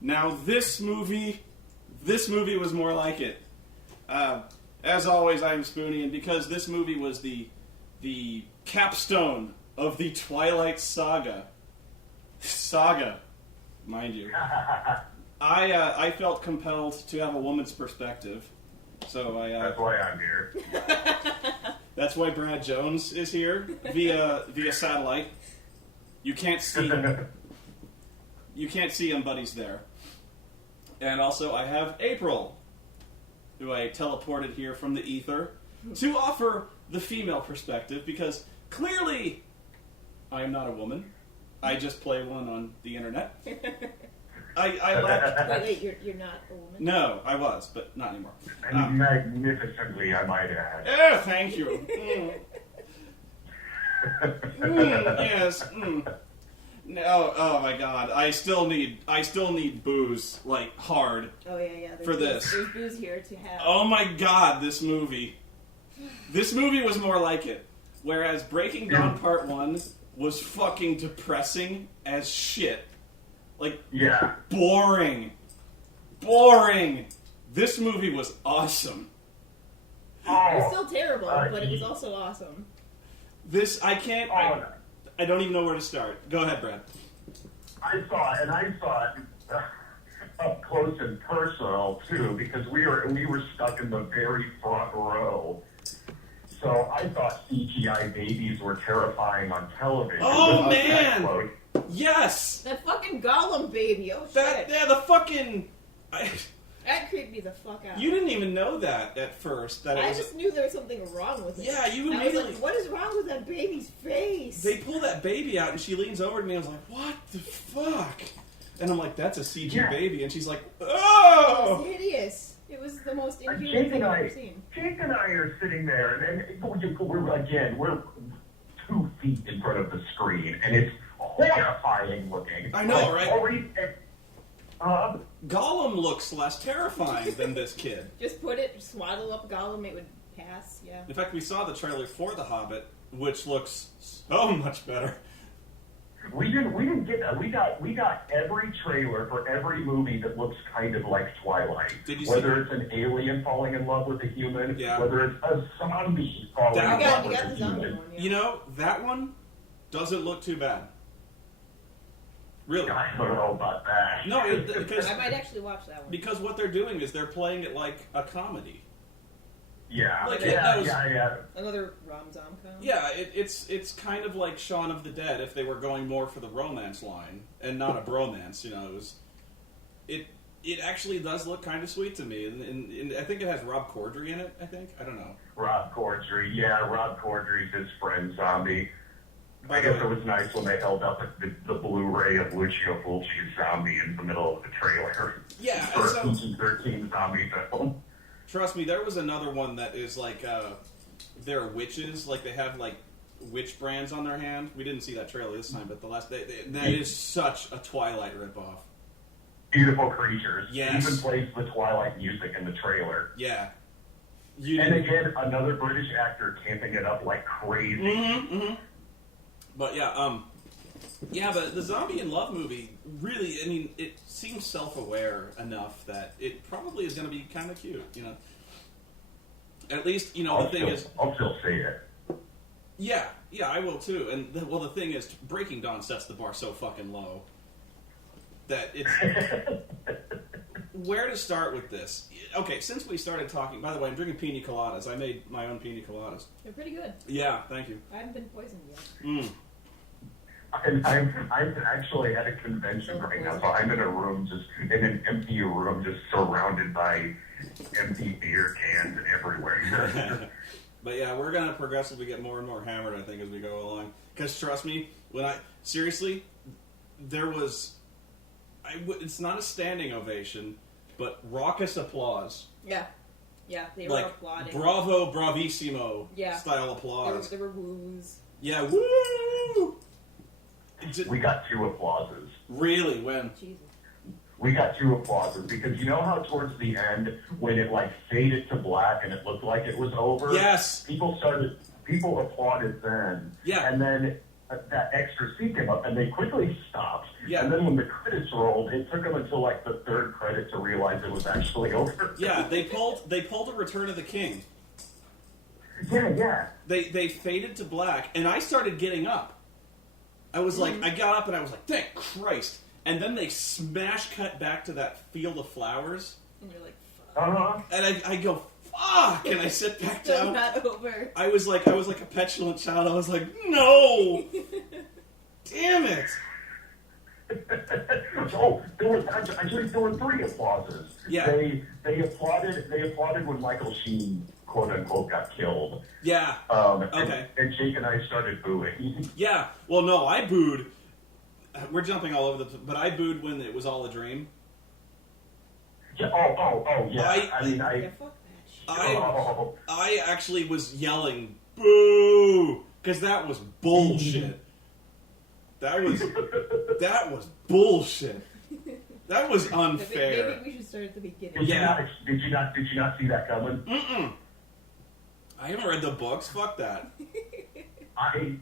Now this movie was more like it. As always, I am Spoonie, and because this movie was the capstone of the Twilight saga, mind you, I felt compelled to have a woman's perspective. So That's why I'm here. That's why Brad Jones is here via satellite. You can't see him. You can't see him, but he's there. And also, I have April, who I teleported here from the ether to offer the female perspective, because clearly I am not a woman. I just play one on the internet. I like... Wait, you're not a woman? No, I was, but not anymore. And magnificently, I might add. Oh, thank you. Yes. No, oh my God! I still need booze, like hard. Oh yeah. For this. There's booze here to have. Oh my God! This movie was more like it. Whereas Breaking Dawn Part 1 was fucking depressing as shit. Like, Yeah. boring. This movie was awesome. It was still terrible, Oh, but it was also awesome. I don't even know where to start. Go ahead, Brad. I saw it up close and personal too, because we were stuck in the very front row. So I thought CGI babies were terrifying on television. Oh, But man! Yes! That fucking Gollum baby, oh shit. The fucking... That creeped me the fuck out. You didn't even know that at first. That it I was just knew there was something wrong with it. Yeah, you I was immediately... like, what is wrong with that baby's face? They pull that baby out, and she leans over to me, and I was like, what the fuck? And I'm like, that's a CG baby. And she's like, It oh! was hideous. It was the most Jake inhuman thing and I've I, ever seen. Jake and I are sitting there, and we're 2 feet in front of the screen, and it's horrifying looking. I know, right? Gollum looks less terrifying than this kid. Just swaddle up Gollum, it would pass, yeah. In fact, we saw the trailer for The Hobbit, which looks so much better. We didn't get that. We got every trailer for every movie that looks kind of like Twilight. Did you whether it's an alien falling in love with a human, whether it's a zombie falling in love with a human. One, yeah. You know, that one doesn't look too bad. Really? I don't know about that. No, because I might actually watch that one. Because what they're doing is they're playing it like a comedy. Yeah, Like, yeah. Another rom-com com? Yeah, it's kind of like Shaun of the Dead if they were going more for the romance line and not a bromance. You know, it actually does look kind of sweet to me, and I think it has Rob Corddry in it. I don't know. Rob Corddry, Rob Corddry's his friend Zombie. By I the guess way- it was nice when they held up the Blu-ray of Lucio Fulci's Zombie in the middle of the trailer. Yeah, for so- a PG-13 zombie film. Trust me, there was another one that is like they're witches, like they have like witch brands on their hand. We didn't see that trailer this time, but that is such a Twilight ripoff. Beautiful creatures. Yes. Even plays the Twilight music in the trailer. Yeah. And again, another British actor camping it up like crazy. Mm-hmm. But yeah, but the Zombie in Love movie really, I mean, it seems self-aware enough that it probably is going to be kind of cute, you know. At least, you know, the thing is... I'll still see it. Yeah, I will too. And, the thing is, Breaking Dawn sets the bar so fucking low that it's... Where to start with this? Okay, since we started talking... By the way, I'm drinking pina coladas. I made my own pina coladas. They're pretty good. Yeah, thank you. I haven't been poisoned yet. Mm. And I'm actually at a convention right now, so I'm in an empty room, just surrounded by empty beer cans everywhere. But yeah, we're gonna progressively get more and more hammered, I think, as we go along. Because trust me, seriously, there was, it's not a standing ovation, but raucous applause. Yeah, they were applauding. Bravo, bravissimo style applause. There were woos. Yeah, woo! We got 2 applauses. Really? When? Jesus. We got 2 applauses because you know how towards the end, when it like faded to black and it looked like it was over? Yes! People applauded then. Yeah. And then that extra scene came up, and they quickly stopped. Yeah. And then when the credits rolled, it took them until like the third credit to realize it was actually over. Yeah, they pulled a Return of the King. Yeah. They faded to black, and I started getting up. I was like, I got up and I was like, thank Christ. And then they smash cut back to that field of flowers, And you're like, fuck. Uh-huh. and I go, fuck, and I sit back Still down. not over. I was like a petulant child. I was like, no, damn it. Oh, there were three applauses. Yeah. They applauded when Michael Sheen, quote unquote, got killed. Yeah. Okay. And Jake and I started booing. Yeah. Well, no, I booed. We're jumping all over but I booed when it was all a dream. Yeah. Oh. Yeah. I mean, Yeah, fuck that shit. I actually was yelling boo because that was bullshit. That was bullshit. That was unfair. Maybe we should start at the beginning. Did you not see that coming? Mm-mm. I haven't read the books. Fuck that. I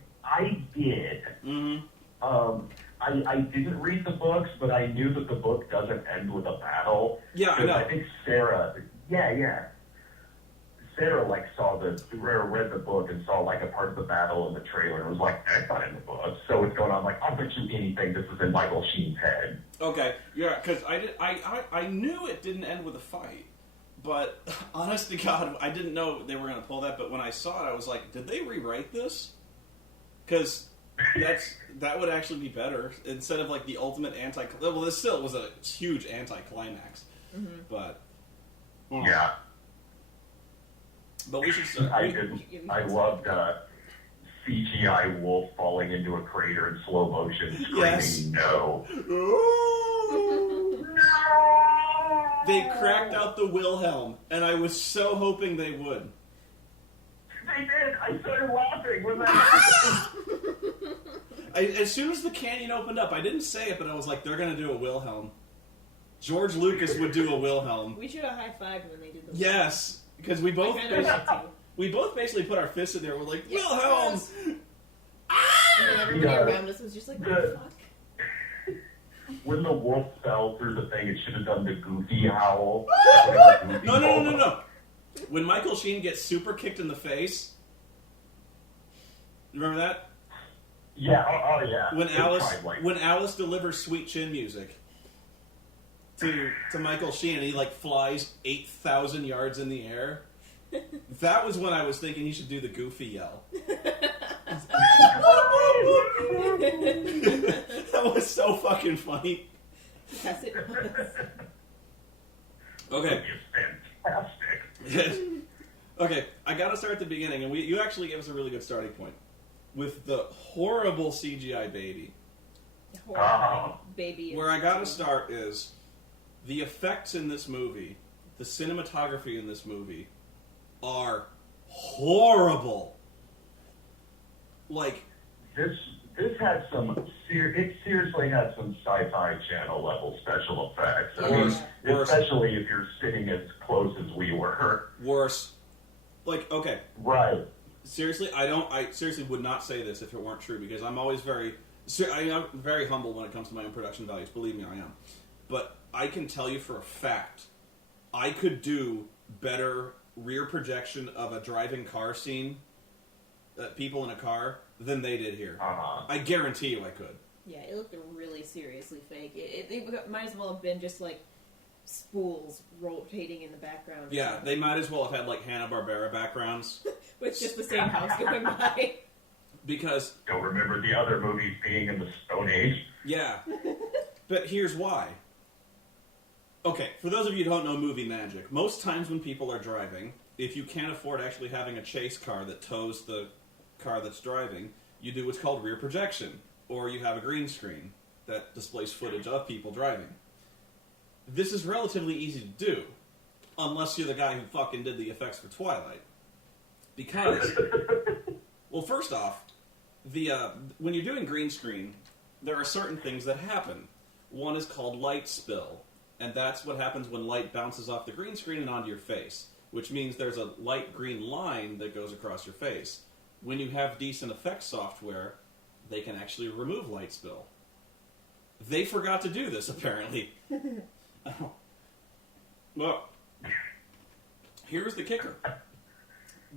did. Mm-hmm. I didn't read the books, but I knew that the book doesn't end with a battle. Yeah, I know. I think Sarah. Yeah. Sarah read the book and saw like a part of the battle in the trailer and was like, "That's not in the book." So it's going on like, "I'll bet you anything this is in Michael Sheen's head." Okay, yeah, because I knew it didn't end with a fight, but honest to God, I didn't know they were going to pull that. But when I saw it, I was like, did they rewrite this? Because that would actually be better instead of like the ultimate well, this still was a huge anticlimax, but Yeah. But we should start. I loved CGI wolf falling into a crater in slow motion, screaming Yes. no. They cracked out the Wilhelm, and I was so hoping they would. They did. I started laughing when that happened. As soon as the canyon opened up, I didn't say it, but I was like, they're going to do a Wilhelm. George Lucas would do a Wilhelm. We should have high-fived when they did the Yes, because we both I kinda wanted to. we both basically put our fists in there. We're like, Yes. Wilhelm! And then everybody Yeah. around us was just like, what the fuck? When the wolf fell through the thing, it should have done the goofy howl. No. When Michael Sheen gets super kicked in the face, you remember that? Yeah. Oh yeah. When Alice delivers Sweet Chin music to Michael Sheen, and he like flies 8,000 yards in the air. That was when I was thinking he should do the goofy yell. That was so fucking funny. Yes, it was. Okay. It's fantastic. Okay, I gotta start at the beginning, and you actually gave us a really good starting point with the horrible CGI baby. Horrible baby. Where I gotta start is the effects in this movie, the cinematography in this movie, are horrible. Like, This had some. It seriously had some Sci-Fi Channel level special effects. I mean, Worse. especially if you're sitting as close as we were. worse. Like, okay, Right. seriously, I seriously would not say this if it weren't true, because I'm always I'm very humble when it comes to my own production values. Believe me, I am. But I can tell you for a fact, I could do better rear projection of a driving car scene, people in a car, than they did here. I guarantee you I could. Yeah, it looked really seriously fake. It might as well have been just like spools rotating in the background. Yeah, they might as well have had like Hanna-Barbera backgrounds. With just the same house going by. Because, Don't remember the other movies being in the Stone Age. yeah. But here's why. Okay, for those of you who don't know movie magic, most times when people are driving, if you can't afford actually having a chase car that tows the car that's driving, you do what's called rear projection, or you have a green screen that displays footage of people driving. This is relatively easy to do, unless you're the guy who fucking did the effects for Twilight. Because, well, first off, when you're doing green screen, there are certain things that happen. One is called light spill, and that's what happens when light bounces off the green screen and onto your face, which means there's a light green line that goes across your face. When you have decent effects software, they can actually remove light spill. They forgot to do this, apparently. Well, here's the kicker.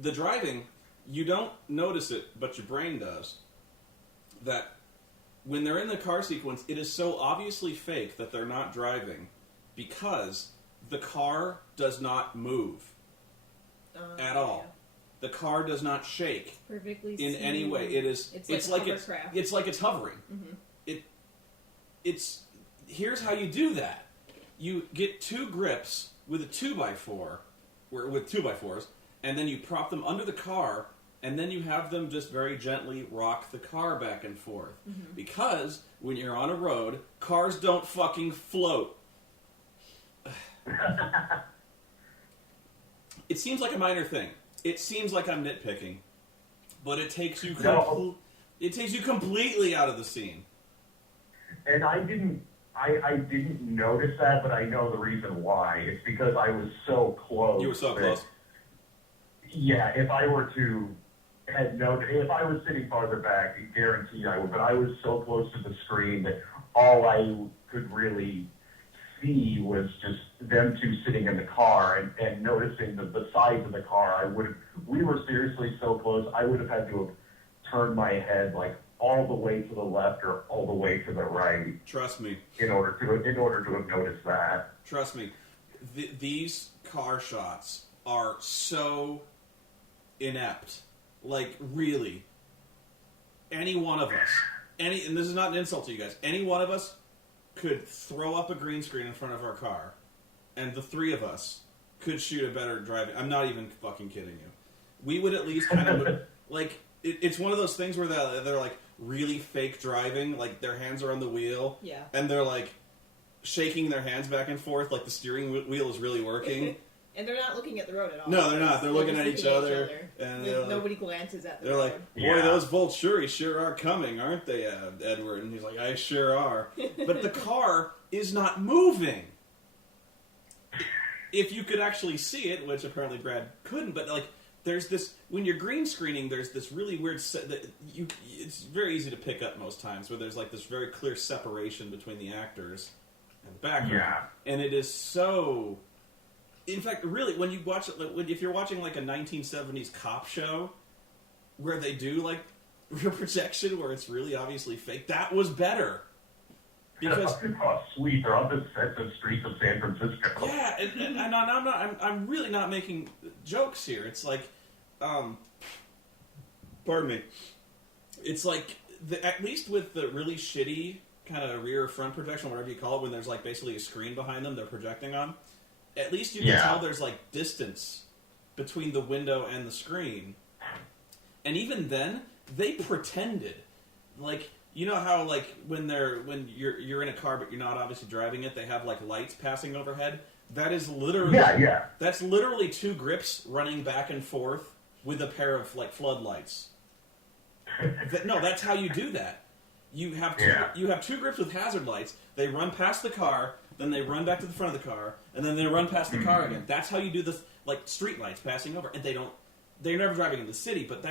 The driving, you don't notice it, but your brain does. That when they're in the car sequence, it is so obviously fake that they're not driving because the car does not move at all. The car does not shake Perfectly in any way. It is. It's like hovercraft. It's like it's hovering. Mm-hmm. It's here's how you do that. You get two grips with a 2x4, or with 2x4s, and then you prop them under the car, and then you have them just very gently rock the car back and forth. Mm-hmm. Because when you're on a road, cars don't fucking float. It seems like a minor thing. It seems like I'm nitpicking, but it takes you it takes you completely out of the scene. And I didn't notice that, but I know the reason why. It's because I was so close. You were so close. Yeah, if I were to if I was sitting farther back, guaranteed I would. But I was so close to the screen that all I could really see was just them two sitting in the car and noticing the size of the car. We were seriously so close. I would have had to have turned my head like all the way to the left or all the way to the right. Trust me. In order to have noticed that. Trust me. These car shots are so inept. Like, really. Any one of us, and this is not an insult to you guys, any one of us could throw up a green screen in front of our car, and the three of us could shoot a better driving. I'm not even fucking kidding you. We would at least kind of, like, it's one of those things where they're like really fake driving, like their hands are on the wheel, Yeah. and they're like shaking their hands back and forth like the steering wheel is really working. And they're not looking at the road at all. No, they're not. They're looking at just each other, and nobody glances at the they're road. like, boy, Yeah. those Volturi sure are coming, aren't they, Edward? And he's like, I sure are. But the car is not moving. If you could actually see it, which apparently Brad couldn't, but like, there's this, when you're green screening, there's this really weird, it's very easy to pick up most times, where there's like this very clear separation between the actors and the background. Yeah. And it is so... In fact, really, when you watch it, if you're watching like a 1970s cop show where they do like rear projection, where it's really obviously fake, that was better. Because oh, sweet, they're on the streets of San Francisco. yeah, and I'm really not making jokes here. It's like, pardon me. It's like at least with the really shitty kind of rear front projection, whatever you call it, when there's like basically a screen behind them they're projecting on. At least you can tell there's like distance between the window and the screen. And even then, they pretended. Like, you know how like when you're in a car but you're not obviously driving it, they have like lights passing overhead? That is literally that's literally two grips running back and forth with a pair of like floodlights. No, that's how you do that. You have two grips with hazard lights. They run past the car, then they run back to the front of the car, and then they run past the car again. That's how you do this, like street lights passing over. And they're never driving in the city, but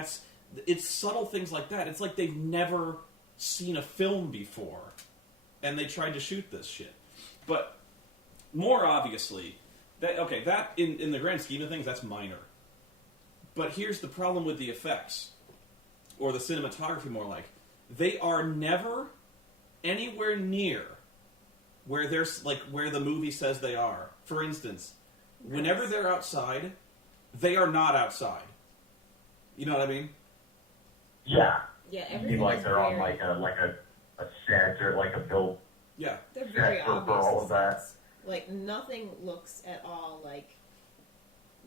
it's subtle things like that. It's like they've never seen a film before, and they tried to shoot this shit. But more obviously, that in the grand scheme of things, that's minor. But here's the problem with the effects, or the cinematography more like. They are never anywhere near where there's like where the movie says they are. For instance, whenever they're outside, they are not outside. You know what I mean? Yeah. Yeah, You everything mean like is they're on like a set or like a build Yeah. They're very set for obvious. all of that. Like, nothing looks at all like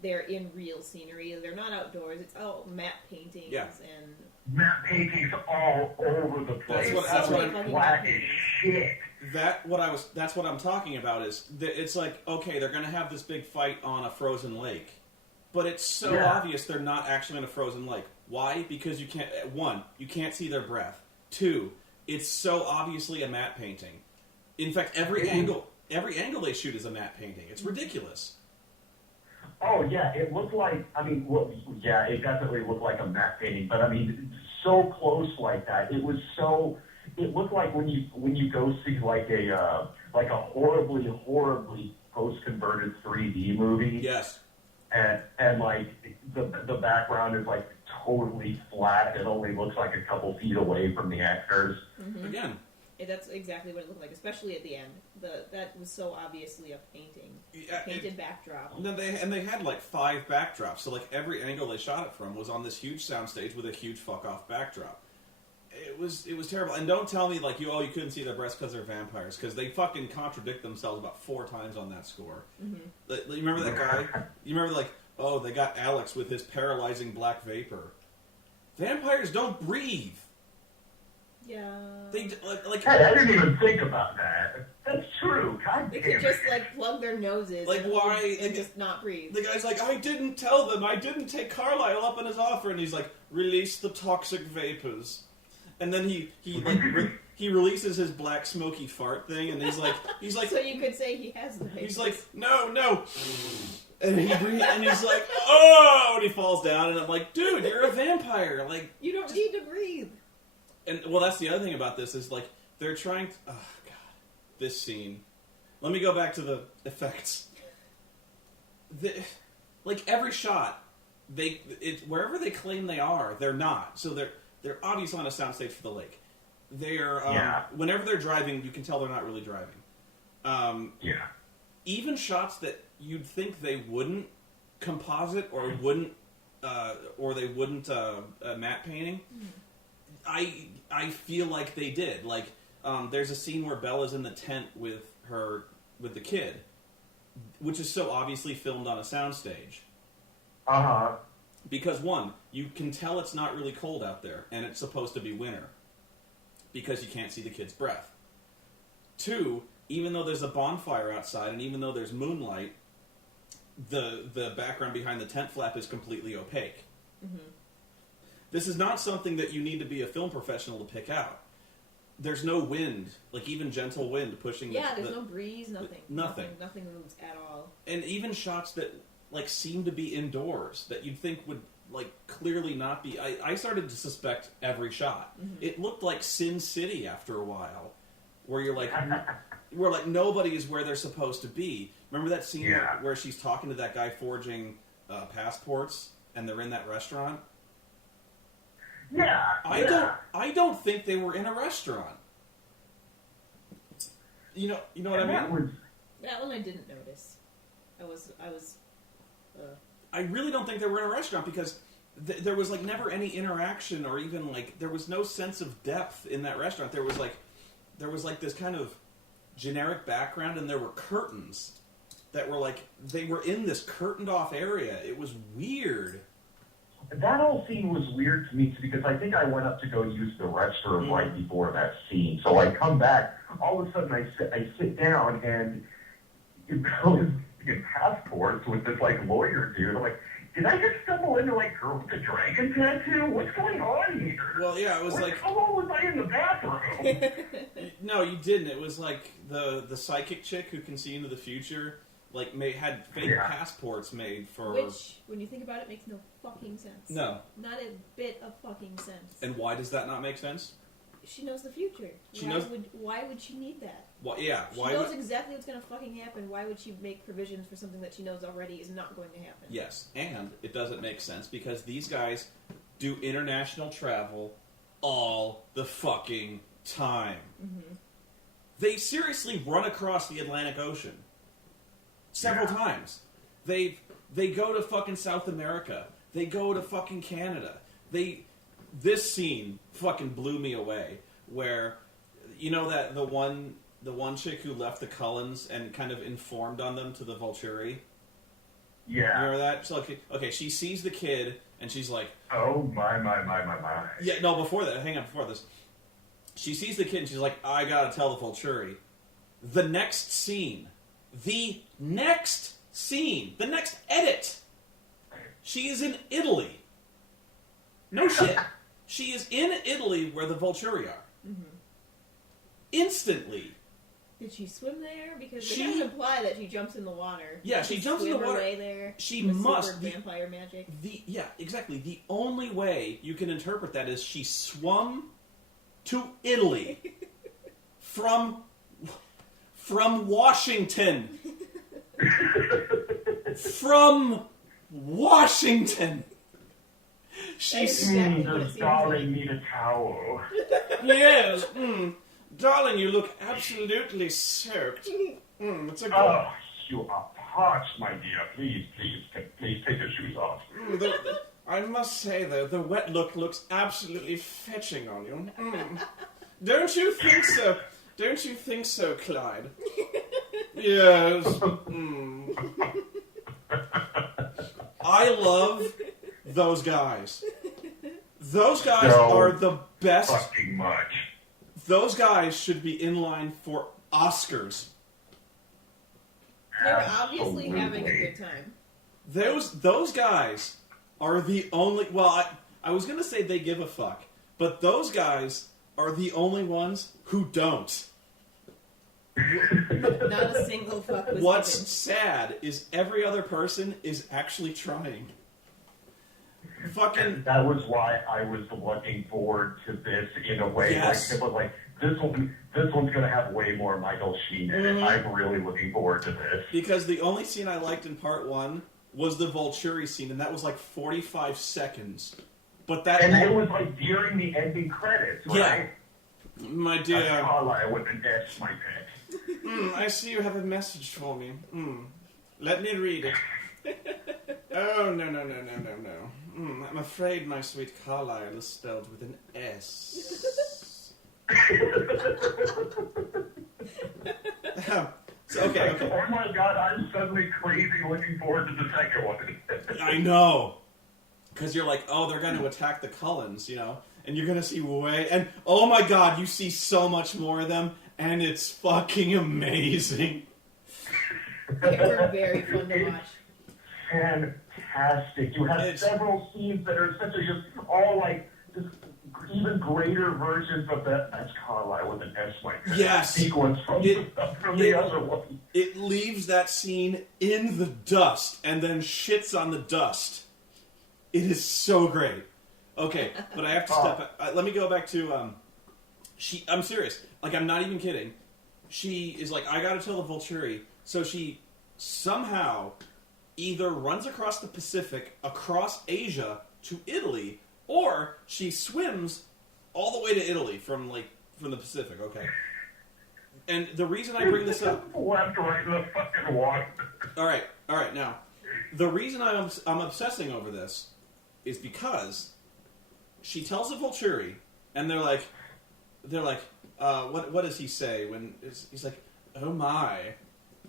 they're in real scenery. They're not outdoors. It's all matte paintings and... Matte paintings all over the place. That's what It's black as shit. That's what I'm talking about. Is it's like, okay, they're going to have this big fight on a frozen lake, but it's so obvious they're not actually in a frozen lake. Why? Because you can't see their breath. Two, it's so obviously a matte painting. In fact, every angle they shoot is a matte painting. It's ridiculous. Oh yeah, it looked like. I mean, well, yeah, it definitely looked like a matte painting. But I mean, so close like that. It was so. It looked like when you go see like a horribly post converted 3D movie. Yes. And like the background is like totally flat. It only looks like a couple feet away from the actors. Mm-hmm. Again. That's exactly what it looked like, especially at the end. That was so obviously a painting, painted backdrop. And they had like 5 backdrops, so like every angle they shot it from was on this huge soundstage with a huge fuck off backdrop. It was terrible. And don't tell me like you couldn't see their breasts because they're vampires, because they fucking contradict themselves about 4 times on that score. Mm-hmm. You remember that guy? You remember like, oh, they got Alex with his paralyzing black vapor. Vampires don't breathe. Yeah. They like. Hey, I didn't even think about that. That's true. God They damn could just like plug their noses, Like, why- and just not breathe. The guy's like, I didn't tell them. I didn't take Carlisle up on his offer, and he's like, release the toxic vapors. And then he releases his black smoky fart thing, and he's like, So you could say he has the vapors. he's like, no. And he's like, oh, and he falls down, and I'm like, dude, you're a vampire. Like, you don't need to breathe. and well, that's the other thing about this is like they're trying to. Oh god, this scene. Let me go back to the effects. Like every shot, wherever they claim they are, they're not. So they're obviously on a soundstage for the lake. They're whenever they're driving, you can tell they're not really driving. Yeah. Even shots that you'd think they wouldn't composite or wouldn't matte painting. I feel like they did. Like there's a scene where Bella's in the tent with the kid, which is so obviously filmed on a soundstage. Because one, you can tell it's not really cold out there, and it's supposed to be winter because you can't see the kid's breath. 2, even though there's a bonfire outside, and even though there's moonlight, the background behind the tent flap is completely opaque. Mm-hmm. This is not something that you need to be a film professional to pick out. There's no wind, like even gentle wind pushing. Yeah, there's no breeze, nothing. Nothing moves at all. And even shots that like seem to be indoors that you'd think would like clearly not be. I started to suspect every shot. Mm-hmm. It looked like Sin City after a while, where you're like, where like nobody is where they're supposed to be. Remember that scene where she's talking to that guy forging passports, and they're in that restaurant? Yeah. I don't think they were in a restaurant. You know what I mean? That one I didn't notice. I was. I really don't think they were in a restaurant because there was like never any interaction or even like there was no sense of depth in that restaurant. There was like this kind of generic background, and there were curtains that were like they were in this curtained off area. It was weird. That whole scene was weird to me too, because I think I went up to go use the restroom right before that scene. So I come back, all of a sudden I sit down, and you go in passports with this like lawyer dude. I'm like, did I just stumble into like Girl with the Dragon tattoo? What's going on here? Well, yeah, it was like how long was I in the bathroom? No, you didn't. It was like the psychic chick who can see into the future. Like, had fake passports made for... Which, when you think about it, makes no fucking sense. No. Not a bit of fucking sense. And why does that not make sense? She knows the future. Why would she need that? Well, yeah. She knows exactly what's going to fucking happen. Why would she make provisions for something that she knows already is not going to happen? Yes, and it doesn't make sense because these guys do international travel all the fucking time. Mm-hmm. They seriously run across the Atlantic Ocean. Several times. They go to fucking South America. They go to fucking Canada. This scene fucking blew me away. Where, you know that the one chick who left the Cullens and kind of informed on them to the Volturi? Yeah. You remember that? So, okay, she sees the kid and she's like... Oh, my. Yeah, no, before that. Hang on, before this. She sees the kid and she's like, I gotta tell the Volturi. The next scene... The next edit, she is in Italy. No shit. She is in Italy where the Volturi are. Mm-hmm. Instantly. Did she swim there? Because they She- kind of imply that she jumps in the water. Yeah, Did she jumps in the swim her water. way there. She with must. super vampire magic. Yeah, exactly. The only way you can interpret that is she swum to Italy from Washington. From Washington. She's Exactly what it Does seems darling like. need a towel? yes. Darling, you look absolutely soaked. It's a good. Oh, you are parched, my dear. Please take your shoes off. I must say, though, the wet look looks absolutely fetching on you. Don't you think so? Don't you think so, Clyde? Yes. I love those guys. Those guys So are the best. Fucking much. Those guys should be in line for Oscars. They're obviously Absolutely. having a good time. Those guys are the only. Well, I was gonna say they give a fuck, but those guys are the only ones who don't. Not a single fuck was What's given. sad is every other person is actually trying. Fucking That was why I was looking forward to this in a way. Yes. Like, it was like this one's gonna have way more Michael Sheen in it. Mhm. I'm really looking forward to this. because the only scene I liked in part one was the Volturi scene, and that was like 45 seconds. But that And it was like during the ending credits, Yeah. right? my dear, Carlisle with an S, my pet. I see you have a message for me. Let me read it. Oh, no. I'm afraid my sweet Carlisle is spelled with an S. Okay. Oh my god, I'm suddenly crazy looking forward to the second one. I know. Because you're like, oh, they're going to attack the Cullens, you know? And you're going to see way... And, oh my god, you see so much more of them, and it's fucking amazing. They were very fun to watch. Fantastic. You have It's- several scenes that are essentially just all like just even greater versions of that's Carlisle with an S like that Yes. sequence from the other one. It leaves that scene in the dust, and then shits on the dust. It is so great. Okay, but I have to step... let me go back to... I'm serious. Like, I'm not even kidding. She is like, I gotta tell the Volturi. So she somehow either runs across the Pacific, across Asia, to Italy, or she swims all the way to Italy from the Pacific, okay? And the reason I bring this up... Left right in the fucking water. All right. Now, the reason I'm obsessing over this is because she tells the Volturi, and they're like, what does he say when he's like, oh my,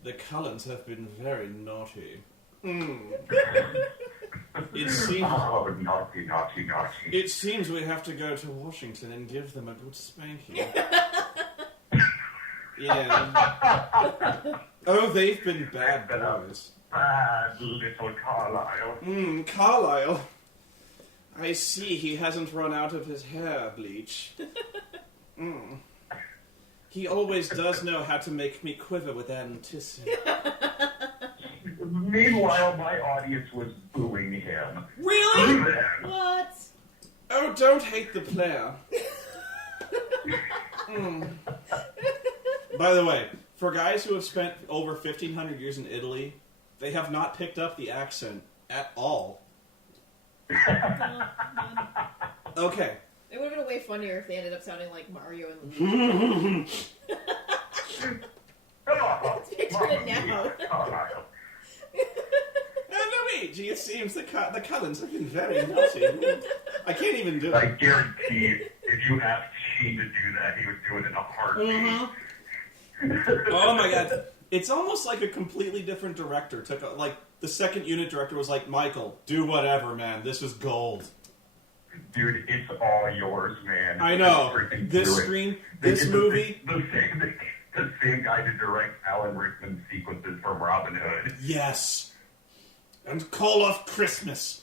the Cullens have been very naughty. It seems Oh, naughty. it seems we have to go to Washington and give them a good spanking. Yeah. Oh, they've been bad boys. Bad little Carlisle. Carlisle. I see he hasn't run out of his hair bleach. He always does know how to make me quiver with anticipating. Meanwhile, my audience was booing him. Really? Boo them. What? Oh, don't hate the player. By the way, for guys who have spent over 1,500 years in Italy, they have not picked up the accent at all. Okay. It would have been way funnier if they ended up sounding like Mario and Luigi. Oh, Picture it now. Carlisle. Luigi, it seems the Cullens have been very naughty. I can't even do I it. guarantee if you asked Sheen to do that, he would do it in a heartbeat. Oh my god. It's almost like a completely different director took the second unit director was like, Michael, do whatever, man. This is gold. Dude, it's all yours, man. I know. Freaking This do it. screen, They this get movie. The same guy to direct Alan Rickman's sequences from Robin Hood. Yes. And call off Christmas.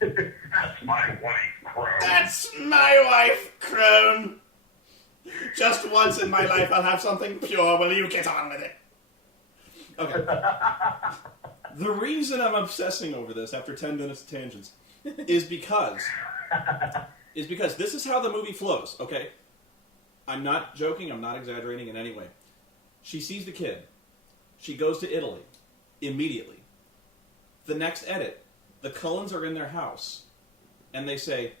That's my wife, Crow. That's my wife, Crone. Just once in my life I'll have something pure. Will you get on with it? Okay. The reason I'm obsessing over this after 10 minutes of tangents is because this is how the movie flows, okay? I'm not joking, I'm not exaggerating in any way. She sees the kid. She goes to Italy immediately. The next edit, the Cullens are in their house, and they say,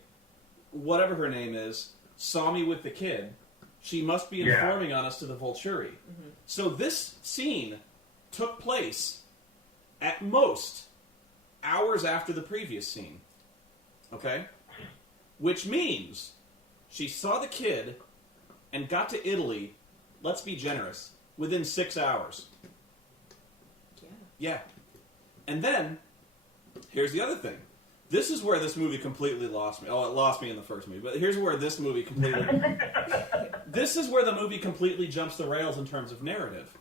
whatever her name is, saw me with the kid. She must be informing on us to the Volturi. Mm-hmm. So this scene took place at most hours after the previous scene. Okay? Which means she saw the kid and got to Italy, let's be generous, within 6 hours. Yeah. And then, here's the other thing. This is where this movie completely lost me. Oh, it lost me in the first movie, but here's where this movie completely... This is where the movie completely jumps the rails in terms of narrative.